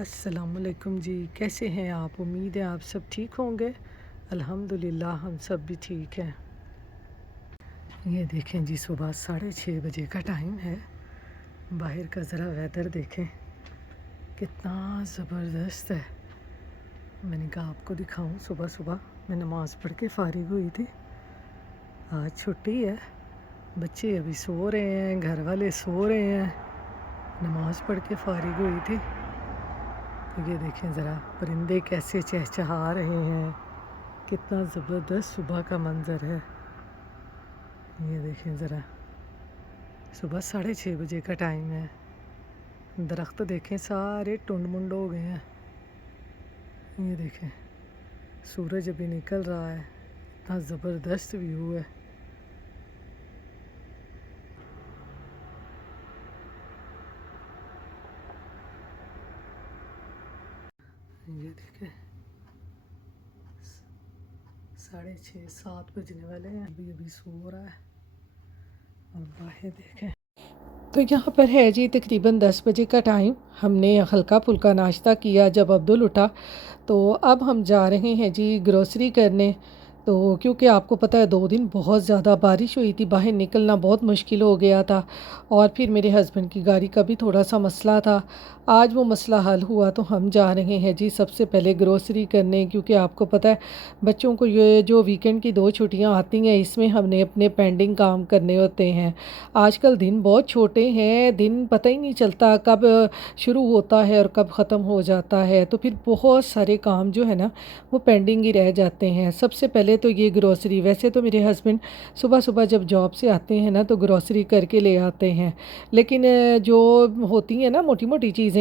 अस्सलामुअलैकुम जी, कैसे हैं आप? उम्मीद है आप सब ठीक होंगे। अल्हम्दुलिल्लाह हम सब भी ठीक हैं। ये देखें जी, सुबह 6:30 बजे का टाइम है। बाहर का ज़रा वेदर देखें कितना ज़बरदस्त है। मैंने कहा आपको दिखाऊं। सुबह सुबह मैं नमाज़ पढ़ के फ़ारिग हुई थी। आज छुट्टी है, बच्चे अभी सो रहे हैं, घर वाले सो रहे हैं। नमाज़ पढ़ के फ़ारिग हुई थी। ये देखें ज़रा परिंदे कैसे चहचहा रहे हैं, कितना ज़बरदस्त सुबह का मंज़र है। ये देखें ज़रा, सुबह 6:30 बजे का टाइम है। दरख्त देखें सारे टुंड मुंड हो गए हैं। ये देखें सूरज अभी निकल रहा है, इतना ज़बरदस्त व्यू है। ये देखें 6:30-7 बजने वाले हैं, अभी अभी सो रहा है। और बाहर देखें तो यहाँ पर है जी तकरीबन 10 बजे का टाइम। हमने हल्का फुल्का नाश्ता किया जब अब्दुल उठा, तो अब हम जा रहे हैं जी ग्रोसरी करने। तो क्योंकि आपको पता है 2 दिन बहुत ज़्यादा बारिश हुई थी, बाहर निकलना बहुत मुश्किल हो गया था। और फिर मेरे हस्बैंड की गाड़ी का भी थोड़ा सा मसला था। आज वो मसला हल हुआ तो हम जा रहे हैं जी सबसे पहले ग्रोसरी करने, क्योंकि आपको पता है बच्चों को ये जो वीकेंड की 2 छुट्टियां आती हैं इसमें हमने अपने पेंडिंग काम करने होते हैं। आजकल दिन बहुत छोटे हैं, दिन पता ही नहीं चलता कब शुरू होता है और कब ख़त्म हो जाता है। तो फिर बहुत सारे काम जो है ना वो पेंडिंग ही रह जाते हैं। सबसे पहले तो ये ग्रोसरी, वैसे तो मेरे हस्बैंड सुबह सुबह जब जॉब से आते हैं ना तो ग्रोसरी करके ले आते हैं, लेकिन जो होती हैं ना मोटी मोटी चीज़ें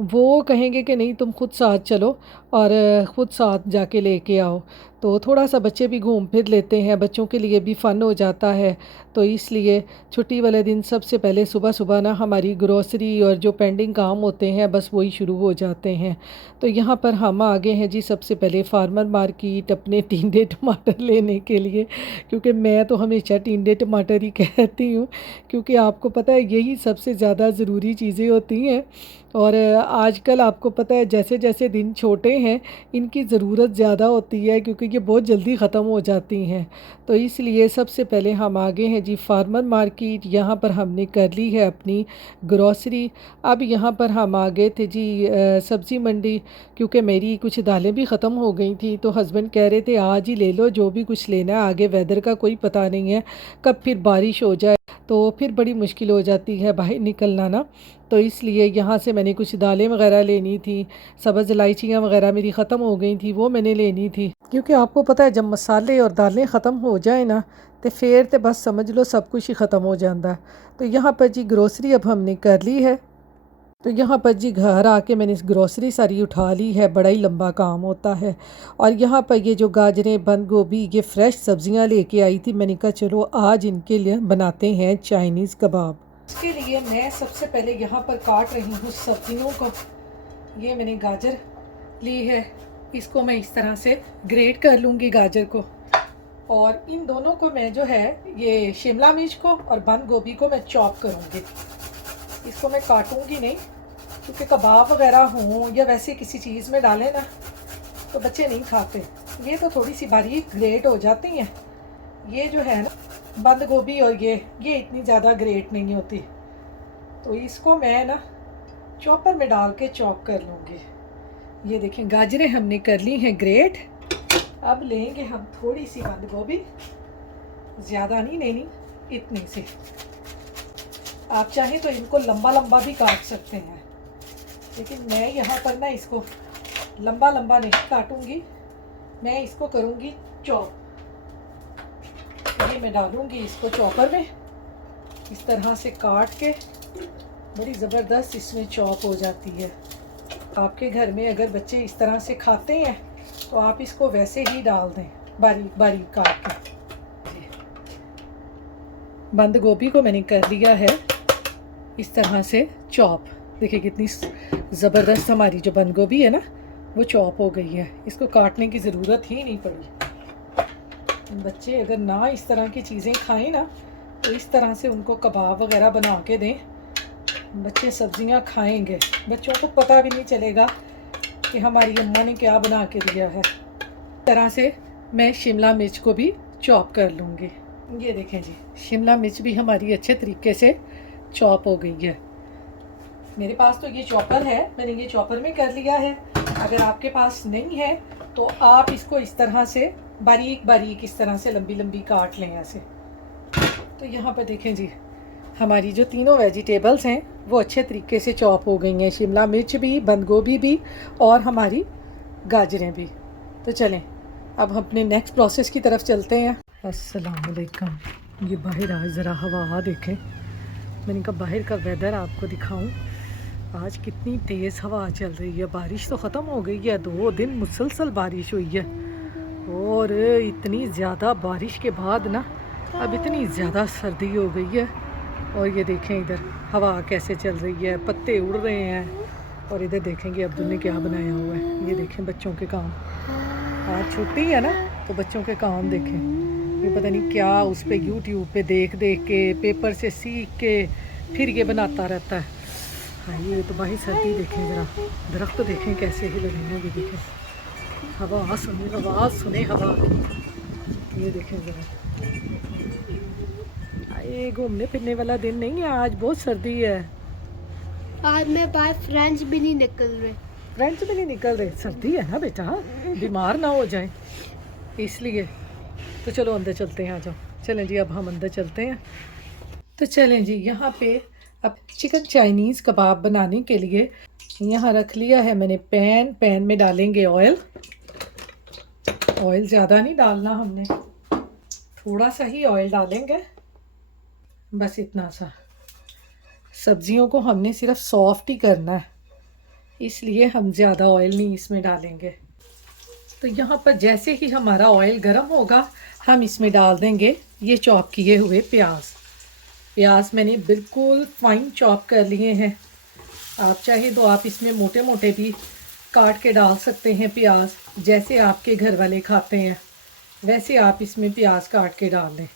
वो कहेंगे कि नहीं तुम खुद साथ चलो और ख़ुद साथ जाके लेके आओ। तो थोड़ा सा बच्चे भी घूम फिर लेते हैं, बच्चों के लिए भी फ़न हो जाता है। तो इसलिए छुट्टी वाले दिन सबसे पहले सुबह सुबह ना हमारी ग्रोसरी और जो पेंडिंग काम होते हैं बस वही शुरू हो जाते हैं। तो यहाँ पर हम आ गए हैं जी सबसे पहले फार्मर मार्केट अपने टिंडे टमाटर लेने के लिए, क्योंकि मैं तो हमेशा टिंडे टमाटर ही कहती हूँ, क्योंकि आपको पता है यही सबसे ज़्यादा ज़रूरी चीज़ें होती हैं। और आजकल आपको पता है जैसे जैसे दिन छोटे हैं इनकी ज़रूरत ज़्यादा होती है, क्योंकि ये बहुत जल्दी ख़त्म हो जाती हैं। तो इसलिए सबसे पहले हम आगे हैं जी फार्मर मार्केट। यहाँ पर हमने कर ली है अपनी ग्रॉसरी। अब यहाँ पर हम आ गए थे जी सब्ज़ी मंडी, क्योंकि मेरी कुछ दालें भी ख़त्म हो गई थी। तो हस्बैंड कह रहे थे आज ही ले लो जो भी कुछ लेना है, आगे वेदर का कोई पता नहीं है कब फिर बारिश हो जाए तो फिर बड़ी मुश्किल हो जाती है बाहर निकलना ना। तो इसलिए यहाँ से मैंने कुछ दालें वगैरह लेनी थी, सब्ज़ इलायचियाँ वगैरह मेरी ख़त्म हो गई थी वो मैंने लेनी थी, क्योंकि आपको पता है जब मसाले और दालें ख़त्म हो जाए ना तो फिर तो बस समझ लो सब कुछ ही ख़त्म हो जाता है। तो यहाँ पर जी ग्रोसरी अब हमने कर ली है। तो यहाँ पर जी घर आके मैंने इस ग्रोसरी सारी उठा ली है, बड़ा ही लंबा काम होता है। और यहाँ पर ये जो गाजरें बंद गोभी ये फ़्रेश सब्ज़ियाँ लेके आई थी, मैंने कहा चलो आज इनके लिए बनाते हैं चाइनीज़ कबाब। इसके लिए मैं सबसे पहले यहाँ पर काट रही हूँ सब्जियों को। ये मैंने गाजर ली है, इसको मैं इस तरह से ग्रेट कर लूँगी गाजर को। और इन दोनों को मैं जो है ये शिमला मिर्च को और बंद गोभी को मैं चॉप करूँगी। इसको मैं काटूँगी नहीं, क्योंकि कबाब वगैरह हों या वैसे किसी चीज़ में डालें ना तो बच्चे नहीं खाते। ये तो थोड़ी सी बारीक ग्रेट हो जाती हैं। ये जो है ना बंद गोभी और ये इतनी ज़्यादा ग्रेट नहीं होती। तो इसको मैं ना चॉपर में डाल के चॉप कर लूँगी। ये देखें गाजरें हमने कर ली हैं ग्रेट। अब लेंगे हम थोड़ी सी बंद गोभी, ज़्यादा नहीं लेनी, इतनी सी। आप चाहें तो इनको लंबा लंबा भी काट सकते हैं, लेकिन मैं यहाँ पर ना इसको लंबा लंबा नहीं काटूँगी, मैं इसको करूँगी चॉप। ये मैं डालूँगी इसको चॉपर में, इस तरह से काट के बड़ी ज़बरदस्त इसमें चॉप हो जाती है। आपके घर में अगर बच्चे इस तरह से खाते हैं तो आप इसको वैसे ही डाल दें बारीक बारीक काट के। बंद गोभी को मैंने कर लिया है इस तरह से चॉप। देखिए कितनी ज़बरदस्त हमारी जो बंद गोभी है ना वो चॉप हो गई है, इसको काटने की ज़रूरत ही नहीं पड़ी। बच्चे अगर ना इस तरह की चीज़ें खाएं ना तो इस तरह से उनको कबाब वगैरह बना के दें, बच्चे सब्जियां खाएंगे, बच्चों को पता भी नहीं चलेगा कि हमारी अम्मा ने क्या बना के दिया है। तरह से मैं शिमला मिर्च को भी चॉप कर लूँगी। ये देखें जी, शिमला मिर्च भी हमारी अच्छे तरीके से चॉप हो गई है। मेरे पास तो ये चॉपर है, मैंने ये चॉपर में कर लिया है। अगर आपके पास नहीं है तो आप इसको इस तरह से बारीक बारीक इस तरह से लंबी लंबी काट लें ऐसे। तो यहाँ पर देखें जी, हमारी जो तीनों वेजिटेबल्स हैं वो अच्छे तरीके से चॉप हो गई हैं, शिमला मिर्च भी, बंद गोभी भी और हमारी गाजरें भी। तो चलें अब हम अपने नेक्स्ट प्रोसेस की तरफ चलते हैं। अस्सलाम वालेकुम। ये बाहर आज ज़रा हवा देखें, मैंने कहा बाहर का वेदर आपको दिखाऊं। आज कितनी तेज़ हवा चल रही है, बारिश तो ख़त्म हो गई है, 2 दिन मुसलसल बारिश हुई है और इतनी ज़्यादा बारिश के बाद ना अब इतनी ज़्यादा सर्दी हो गई है। और ये देखें इधर हवा कैसे चल रही है, पत्ते उड़ रहे हैं। और इधर देखेंगे अब्दुल ने क्या बनाया हुआ है। ये देखें बच्चों के काम, आज छुट्टी है ना तो बच्चों के काम देखें। ये पता नहीं क्या उस पर यूट्यूब पे देख देख के पेपर से सीख के फिर ये बनाता रहता है। हाँ ये तो भाई सर्दी देखें ज़रा, दरख्त तो देखें कैसे ही लगे हैं। ये देखें हवा सुने, आवाज़ सुने हवा। ये देखें ज़रा, ये घूमने फिरने वाला दिन नहीं है, आज बहुत सर्दी है। आज मैं बाहर फ्रेंड्स भी नहीं निकल रहे। फ्रेंड्स भी नहीं निकल रहे, सर्दी है ना बेटा, बीमार ना हो जाए इसलिए। तो चलो अंदर चलते हैं, आ जाओ। चलें जी अब हम अंदर चलते हैं। तो चलें जी, यहाँ पे अब चिकन चाइनीज़ कबाब बनाने के लिए यहाँ रख लिया है मैंने पैन। पैन में डालेंगे ऑयल। ऑयल ज़्यादा नहीं डालना हमने, थोड़ा सा ही ऑयल डालेंगे, बस इतना सा। सब्जियों को हमने सिर्फ सॉफ्ट ही करना है, इसलिए हम ज़्यादा ऑयल नहीं इसमें डालेंगे। तो यहाँ पर जैसे ही हमारा ऑयल गर्म होगा हम इसमें डाल देंगे ये चॉप किए हुए प्याज। प्याज मैंने बिल्कुल फाइन चॉप कर लिए हैं। आप चाहे तो आप इसमें मोटे मोटे भी काट के डाल सकते हैं प्याज, जैसे आपके घर वाले खाते हैं वैसे आप इसमें प्याज काट के डाल दें।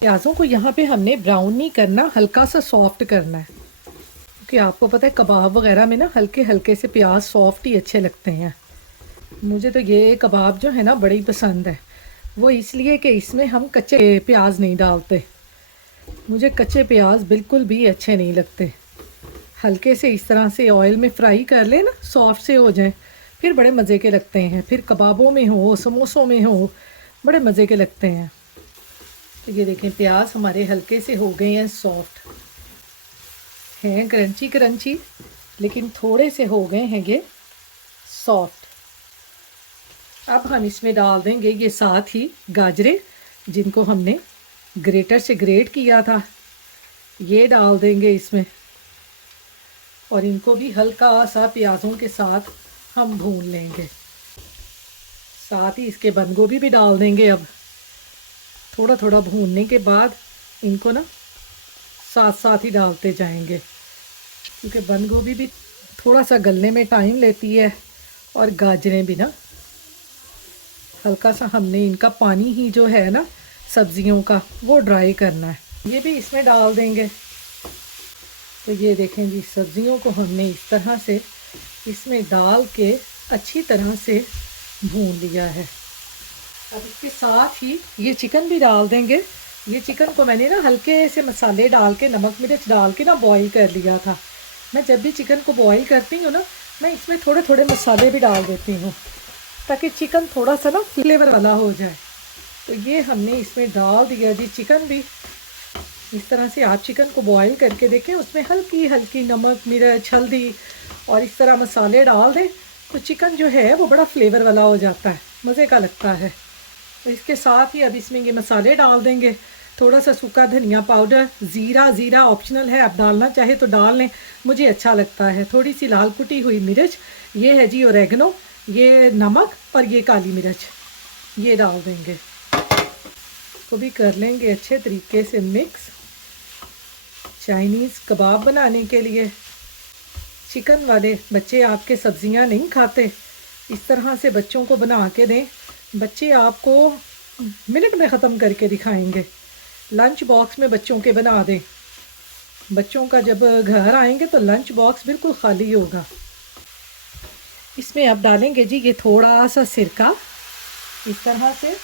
प्याज़ों को यहाँ पे हमने ब्राउन नहीं करना, हल्का सा सॉफ्ट करना है, क्योंकि आपको पता है कबाब वगैरह में ना हल्के हल्के से प्याज सॉफ्ट ही अच्छे लगते हैं। मुझे तो ये कबाब जो है ना बड़ी पसंद है, वो इसलिए कि इसमें हम कच्चे प्याज नहीं डालते। मुझे कच्चे प्याज बिल्कुल भी अच्छे नहीं लगते। हल्के से इस तरह से ऑयल में फ्राई कर ले ना, सॉफ्ट से हो जाए, फिर बड़े मज़े के लगते हैं। फिर कबाबों में हो, समोसों में हो, बड़े मज़े के लगते हैं। तो ये देखें प्याज हमारे हल्के से हो गए हैं, सॉफ्ट हैं, क्रंची क्रंची, लेकिन थोड़े से हो गए हैं ये सॉफ्ट। अब हम इसमें डाल देंगे ये साथ ही गाजरें, जिनको हमने ग्रेटर से ग्रेट किया था, ये डाल देंगे इसमें। और इनको भी हल्का सा प्याज़ों के साथ हम भून लेंगे। साथ ही इसके बंद गोभी भी डाल देंगे। अब थोड़ा थोड़ा भूनने के बाद इनको ना साथ साथ ही डालते जाएंगे, क्योंकि बंद गोभी भी थोड़ा सा गलने में टाइम लेती है और गाजरें भी ना। हल्का सा हमने इनका पानी ही जो है ना सब्जियों का वो ड्राई करना है, ये भी इसमें डाल देंगे। तो ये देखें जी, सब्जियों को हमने इस तरह से इसमें डाल के अच्छी तरह से भून लिया है। अब इसके साथ ही ये चिकन भी डाल देंगे। ये चिकन को मैंने ना हल्के से मसाले डाल के, नमक मिर्च डाल के ना बॉईल कर लिया था। मैं जब भी चिकन को बॉईल करती हूँ ना, मैं इसमें थोड़े थोड़े मसाले भी डाल देती हूँ, ताकि चिकन थोड़ा सा ना फ्लेवर वाला हो जाए। तो ये हमने इसमें डाल दिया जी चिकन भी। इस तरह से आप चिकन को बॉईल करके देखें, उसमें हल्की हल्की नमक मिर्च हल्दी और इस तरह मसाले डाल दें, तो चिकन जो है वो बड़ा फ्लेवर वाला हो जाता है, मज़े का लगता है। तो इसके साथ ही अब इसमें ये मसाले डाल देंगे। थोड़ा सा सूखा धनिया पाउडर, ज़ीरा, ज़ीरा ऑप्शनल है, आप डालना चाहे तो डाल लें, मुझे अच्छा लगता है। थोड़ी सी लाल कुटी हुई मिर्च, ये है जी ओरेगनो, ये नमक और ये काली मिर्च, ये डाल देंगे। को भी कर लेंगे अच्छे तरीके से मिक्स। चाइनीज़ कबाब बनाने के लिए चिकन वाले बच्चे आपके सब्जियां नहीं खाते, इस तरह से बच्चों को बना के दें, बच्चे आपको मिनट में ख़त्म करके दिखाएंगे। लंच बॉक्स में बच्चों के बना दें, बच्चों का जब घर आएंगे तो लंच बॉक्स बिल्कुल खाली होगा। इसमें अब डालेंगे जी ये थोड़ा सा सिरका, इस तरह से।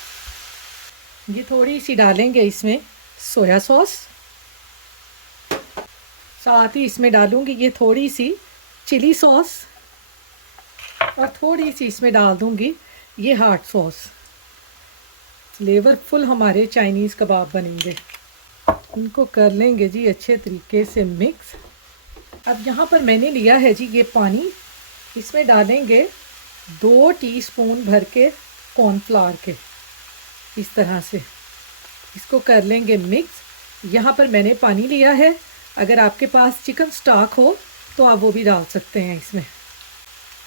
ये थोड़ी सी डालेंगे इसमें सोया सॉस, साथ ही इसमें डालूंगी ये थोड़ी सी चिली सॉस, और थोड़ी सी इसमें डाल दूंगी ये हॉट सॉस। फ्लेवरफुल हमारे चाइनीज़ कबाब बनेंगे। इनको कर लेंगे जी अच्छे तरीके से मिक्स। अब यहाँ पर मैंने लिया है जी ये पानी, इसमें डालेंगे 2 टीस्पून भर के कॉर्नफ्लावर के, इस तरह से इसको कर लेंगे मिक्स। यहाँ पर मैंने पानी लिया है, अगर आपके पास चिकन स्टॉक हो तो आप वो भी डाल सकते हैं इसमें।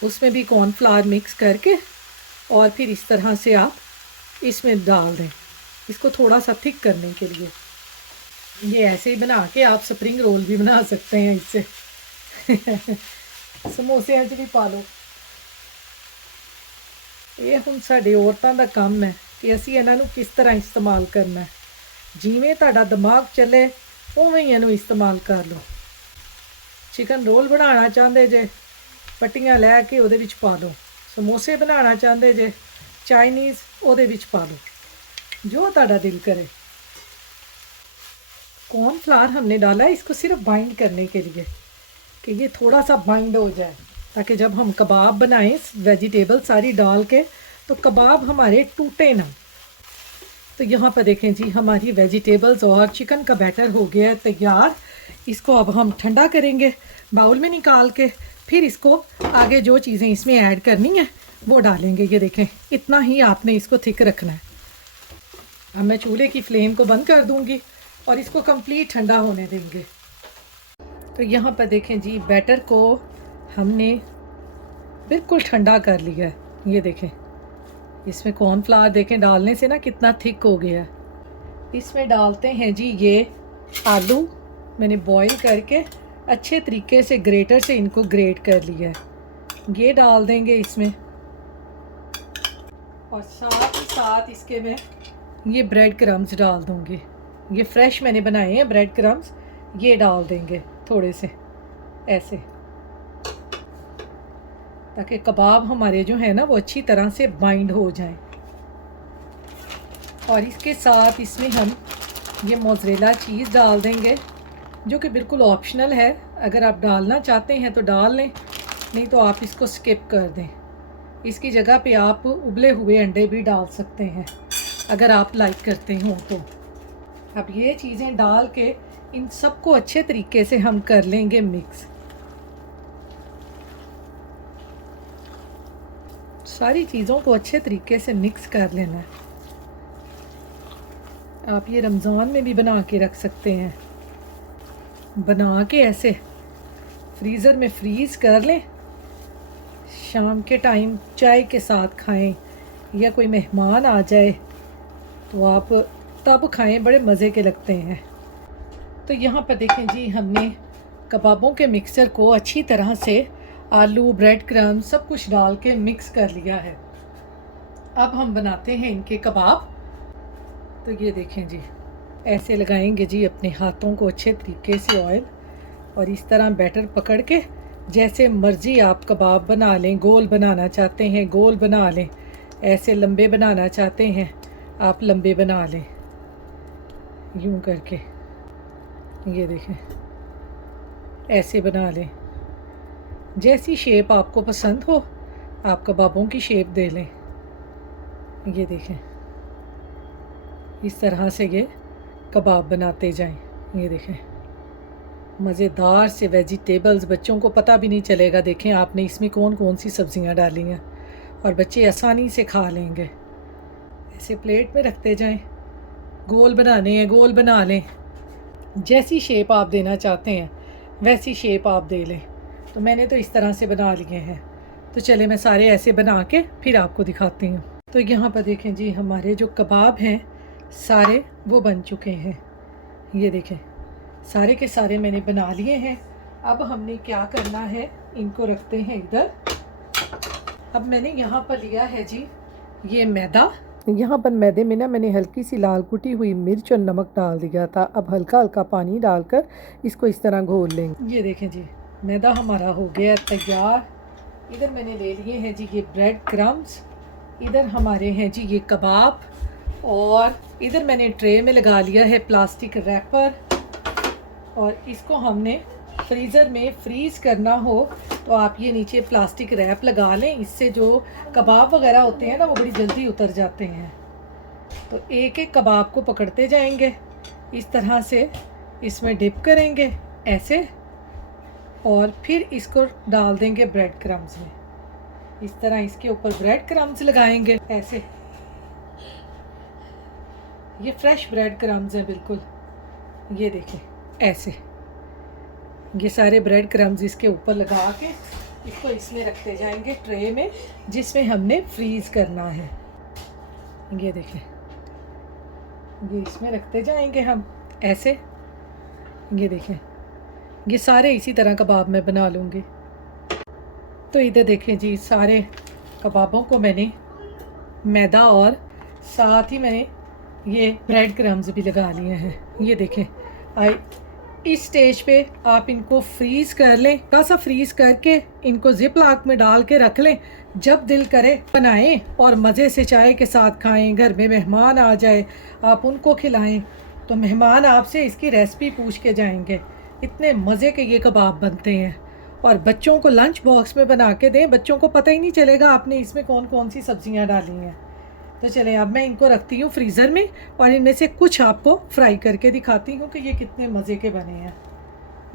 उसमें भी कॉर्नफ्लावर मिक्स करके और फिर इस तरह से आप इसमें डाल दें, इसको थोड़ा सा थिक करने के लिए। ये ऐसे ही बना के आप स्प्रिंग रोल भी बना सकते हैं इससे। समोसे अंच भी पा लो। ये हुण साडे औरतां दा काम है कि असीं इन्हां नूं किस तरह इस्तेमाल करना है। जिवें तुहाडा दिमाग चले उवें ही इहनूं इस्तेमाल कर लो। चिकन रोल बनाना चाहते जे, पट्टियां लैके उहदे विच पा लो। समोसे बनाना चाहते जे चाइनीज़, उहदे विच पा लो, जो तुहाडा दिल करे। कॉर्नफ्लावर हमने डाला है इसको सिर्फ बाइंड करने के लिए, कि ये थोड़ा सा बाइंड हो जाए, ताकि जब हम कबाब बनाएं वेजिटेबल सारी डाल के तो कबाब हमारे टूटे ना। तो यहाँ पर देखें जी हमारी वेजिटेबल्स और चिकन का बैटर हो गया है तैयार। इसको अब हम ठंडा करेंगे बाउल में निकाल के, फिर इसको आगे जो चीज़ें इसमें ऐड करनी है वो डालेंगे। ये देखें इतना ही आपने इसको थिक रखना है। अब मैं चूल्हे की फ्लेम को बंद कर दूँगी और इसको कंप्लीट ठंडा होने देंगे। तो यहाँ पर देखें जी बैटर को हमने बिल्कुल ठंडा कर लिया है। ये देखें इसमें कॉर्नफ्लावर देखें डालने से ना कितना थिक हो गया है। इसमें डालते हैं जी ये आलू, मैंने बॉईल करके अच्छे तरीके से ग्रेटर से इनको ग्रेट कर लिया है। ये डाल देंगे इसमें, और साथ ही साथ इसके मैं ये ब्रेड क्रम्स डाल दूँगी। ये फ्रेश मैंने बनाए हैं ब्रेड क्रम्स, ये डाल देंगे थोड़े से ऐसे, ताकि कबाब हमारे जो है ना वो अच्छी तरह से बाइंड हो जाएं। और इसके साथ इसमें हम ये मोज़रेला चीज़ डाल देंगे, जो कि बिल्कुल ऑप्शनल है। अगर आप डालना चाहते हैं तो डाल लें, नहीं तो आप इसको स्किप कर दें। इसकी जगह पे आप उबले हुए अंडे भी डाल सकते हैं अगर आप लाइक करते हो तो। अब ये चीज़ें डाल के इन सबको अच्छे तरीके से हम कर लेंगे मिक्स। सारी चीज़ों को अच्छे तरीके से मिक्स कर लेना है। आप ये रमज़ान में भी बना के रख सकते हैं, बना के ऐसे फ्रीज़र में फ्रीज़ कर लें, शाम के टाइम चाय के साथ खाएं, या कोई मेहमान आ जाए तो आप तब खाएं, बड़े मज़े के लगते हैं। तो यहाँ पर देखें जी हमने कबाबों के मिक्सचर को अच्छी तरह से आलू, ब्रेड क्रम्ब सब कुछ डाल के मिक्स कर लिया है। अब हम बनाते हैं इनके कबाब। तो ये देखें जी ऐसे लगाएंगे जी अपने हाथों को अच्छे तरीके से ऑयल, और इस तरह बैटर पकड़ के जैसे मर्ज़ी आप कबाब बना लें। गोल बनाना चाहते हैं गोल बना लें, ऐसे लंबे बनाना चाहते हैं आप लंबे बना लें, यूं करके। ये देखें ऐसे बना लें, जैसी शेप आपको पसंद हो आप कबाबों की शेप दे लें। ये देखें इस तरह से ये कबाब बनाते जाएं। ये देखें मज़ेदार से वेजिटेबल्स, बच्चों को पता भी नहीं चलेगा। देखें आपने इसमें कौन कौन सी सब्ज़ियां डाली हैं, और बच्चे आसानी से खा लेंगे। ऐसे प्लेट में रखते जाएं, गोल बनाने हैं गोल बना लें, जैसी शेप आप देना चाहते हैं वैसी शेप आप दे लें। तो मैंने तो इस तरह से बना लिए हैं। तो चले मैं सारे ऐसे बना के फिर आपको दिखाती हूँ। तो यहाँ पर देखें जी हमारे जो कबाब हैं सारे वो बन चुके हैं। ये देखें सारे के सारे मैंने बना लिए हैं। अब हमने क्या करना है, इनको रखते हैं इधर। अब मैंने यहाँ पर लिया है जी ये मैदा, यहाँ पर मैदे में ना मैंने हल्की सी लाल कुटी हुई मिर्च और नमक डाल दिया था। अब हल्का हल्का पानी डालकर इसको इस तरह घोल लेंगे। ये देखें जी, मैदा हमारा हो गया तैयार। इधर मैंने ले लिए हैं जी ये ब्रेड क्रम्स, इधर हमारे हैं जी ये कबाब, और इधर मैंने ट्रे में लगा लिया है प्लास्टिक रैपर। और इसको हमने फ्रीज़र में फ्रीज़ करना हो तो आप ये नीचे प्लास्टिक रैप लगा लें, इससे जो कबाब वगैरह होते हैं ना वो बड़ी जल्दी उतर जाते हैं। तो एक एक कबाब को पकड़ते जाएंगे, इस तरह से इसमें डिप करेंगे ऐसे, और फिर इसको डाल देंगे ब्रेड क्रम्स में। इस तरह इसके ऊपर ब्रेड क्रम्स लगाएंगे ऐसे। ये फ्रेश ब्रेड क्रम्स हैं बिल्कुल, ये देखें ऐसे। ये सारे ब्रेड क्रम्स इसके ऊपर लगा के इसको इसमें रखते जाएंगे ट्रे में जिसमें हमने फ्रीज़ करना है। ये देखें, ये इसमें रखते जाएंगे हम ऐसे। ये देखें, ये सारे इसी तरह कबाब मैं बना लूँगी। तो इधर देखें जी, सारे कबाबों को मैंने मैदा और साथ ही मैंने ये ब्रेड क्रम्स भी लगा लिए हैं। ये देखें, इस स्टेज पे आप इनको फ्रीज़ कर लें, थोड़ा सा फ्रीज़ करके इनको जिप लॉक में डाल के रख लें। जब दिल करे बनाएं और मज़े से चाय के साथ खाएं। घर में मेहमान आ जाए आप उनको खिलाएं तो मेहमान आपसे इसकी रेसिपी पूछ के जाएंगे। इतने मज़े के ये कबाब बनते हैं। और बच्चों को लंच बॉक्स में बना के दें, बच्चों को पता ही नहीं चलेगा आपने इसमें कौन कौन सी सब्जियां डाली हैं। तो चलें, अब मैं इनको रखती हूँ फ्रीज़र में और इनमें से कुछ आपको फ्राई करके दिखाती हूँ कि ये कितने मज़े के बने हैं।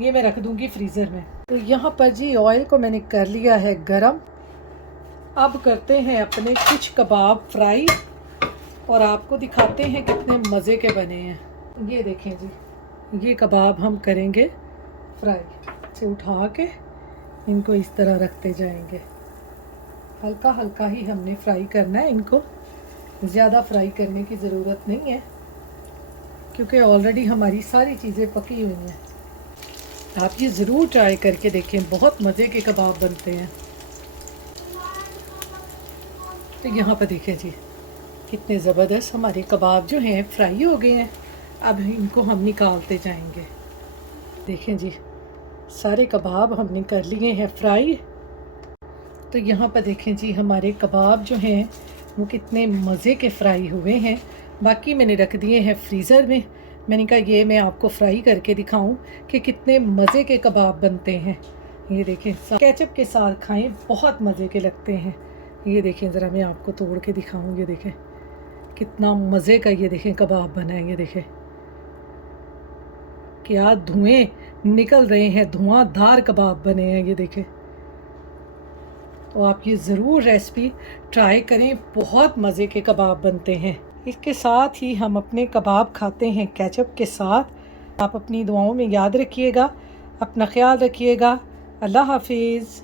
ये मैं रख दूँगी फ्रीज़र में। तो यहाँ पर जी ऑयल को मैंने कर लिया है गरम। अब करते हैं अपने कुछ कबाब फ्राई और आपको दिखाते हैं कितने मज़े के बने हैं। ये देखें जी, ये कबाब हम करेंगे फ्राई से उठा के इनको इस तरह रखते जाएंगे। हल्का हल्का ही हमने फ्राई करना है इनको, ज़्यादा फ्राई करने की ज़रूरत नहीं है क्योंकि ऑलरेडी हमारी सारी चीज़ें पकी हुई हैं। आप ये ज़रूर ट्राई करके देखें, बहुत मज़े के कबाब बनते हैं। तो यहाँ पर देखें जी, कितने ज़बरदस्त हमारे कबाब जो हैं फ्राई हो गए हैं। अब इनको हम निकालते जाएंगे। देखें जी, सारे कबाब हमने कर लिए हैं फ्राई। तो यहाँ पर देखें जी, हमारे कबाब जो हैं वो कितने मज़े के फ्राई हुए हैं। बाकी मैंने रख दिए हैं फ्रीज़र में। मैंने कहा ये मैं आपको फ्राई करके दिखाऊं कि कितने मज़े के कबाब बनते हैं। ये देखें, केचप के साथ खाएं, बहुत मज़े के लगते हैं। ये देखें, ज़रा मैं आपको तोड़ के दिखाऊं। ये देखें कितना मज़े का, ये देखें कबाब बना है। ये देखें क्या धुएँ निकल रहे हैं, धुआंधार कबाब बने हैं। ये देखें, तो आप ये ज़रूर रेसिपी ट्राई करें, बहुत मज़े के कबाब बनते हैं। इसके साथ ही हम अपने कबाब खाते हैं केचप के साथ। आप अपनी दुआओं में याद रखिएगा, अपना ख्याल रखिएगा। अल्लाह हाफिज़।